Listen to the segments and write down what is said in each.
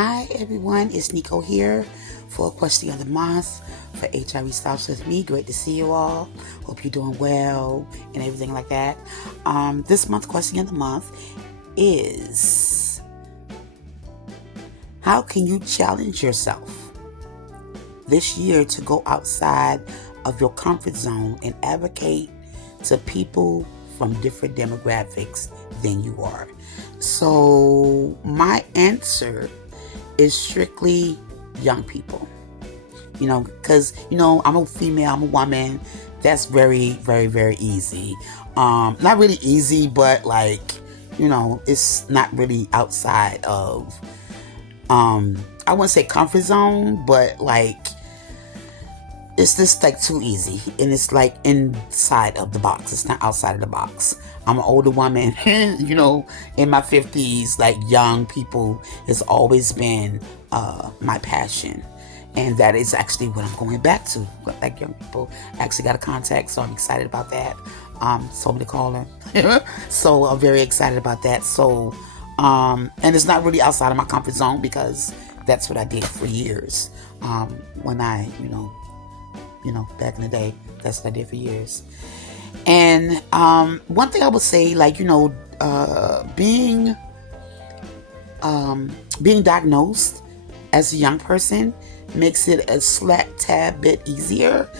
Hi everyone, it's Niko here for Question of the Month for HIV Stops With Me. Great to see you all. Hope you're doing well and everything like that. This month's Question of the Month is, how can you challenge yourself this year to go outside of your comfort zone and advocate to people from different demographics than you are? So my answer is strictly young people. Because, I'm a female, I'm a woman. That's very, very, very easy. Not really easy, but it's not really outside of, I wouldn't say comfort zone, but it's just too easy, and it's inside of the box. It's not outside of the box. I'm an older woman, in my 50s. Young people has always been my passion, and that is actually what I'm going back to. Young people, I actually got a contact, so I'm excited about that. Told me to call her, so I'm very excited about that. So, and it's not really outside of my comfort zone because that's what I did for years. When I, back in the day, that's what I did for years. And one thing I would say, being diagnosed as a young person makes it a tad bit easier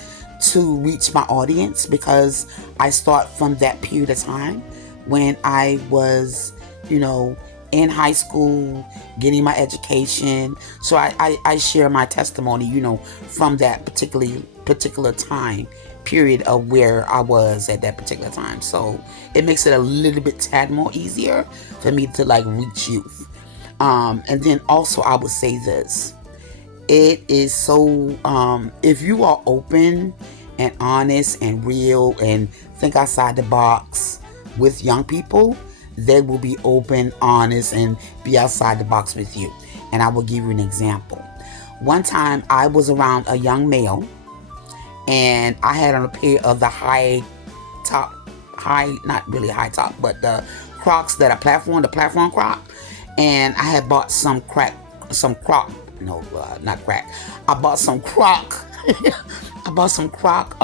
to reach my audience, because I start from that period of time when I was, in high school, getting my education. So I share my testimony, from that particular time period of where I was at that particular time. So it makes it a little bit tad more easier for me to reach youth. And then also I would say this. It is so, if you are open and honest and real and think outside the box with young people, they will be open, honest, and be outside the box with you. And I will give you an example. One time I was around a young male, and I had on a pair of the not really high top, but the Crocs that are the platform Croc. And I had bought some Croc. Not crack. I bought some Croc. I bought some Croc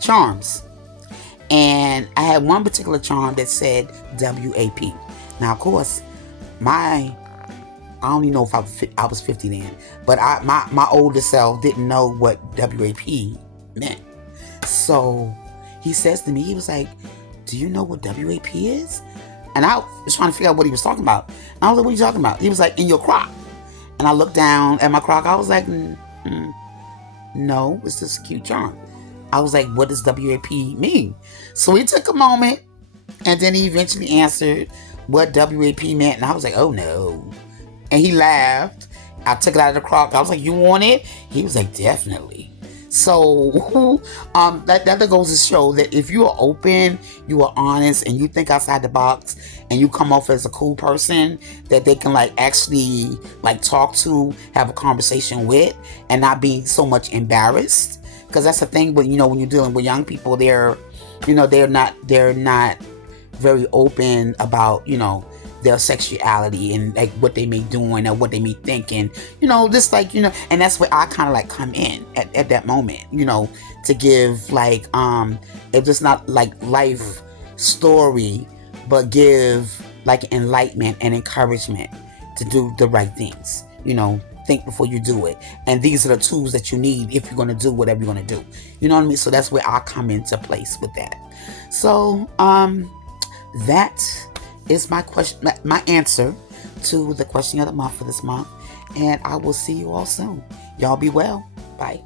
charms. And I had one particular charm that said WAP. Now, of course, I don't even know if I was 50 then, but my older self didn't know what WAP meant. So he says to me, he was like, "Do you know what WAP is?" And I was trying to figure out what he was talking about. And I was like, "What are you talking about?" He was like, "In your Croc." And I looked down at my Croc. I was like, "No, it's just a cute charm." I was like, "What does WAP mean?" So he took a moment, and then he eventually answered what WAP meant. And I was like, "Oh no." And he laughed. I took it out of the Croc. I was like, "You want it?" He was like, "Definitely." So that goes to show that if you are open, you are honest, and you think outside the box, and you come off as a cool person that they can actually talk to, have a conversation with, and not be so much embarrassed. Because that's the thing when you're dealing with young people, they're not very open about their sexuality and what they may doing or what they may thinking, just and that's where I kind of come in at that moment, to give it's just not life story, but give enlightenment and encouragement to do the right things. Think before you do it, and these are the tools that you need if you're going to do whatever you're going to do. You know what I mean? So that's where I come into place with that. So that is my answer to the question of the month for this month, and I will see you all soon. Y'all be well. Bye.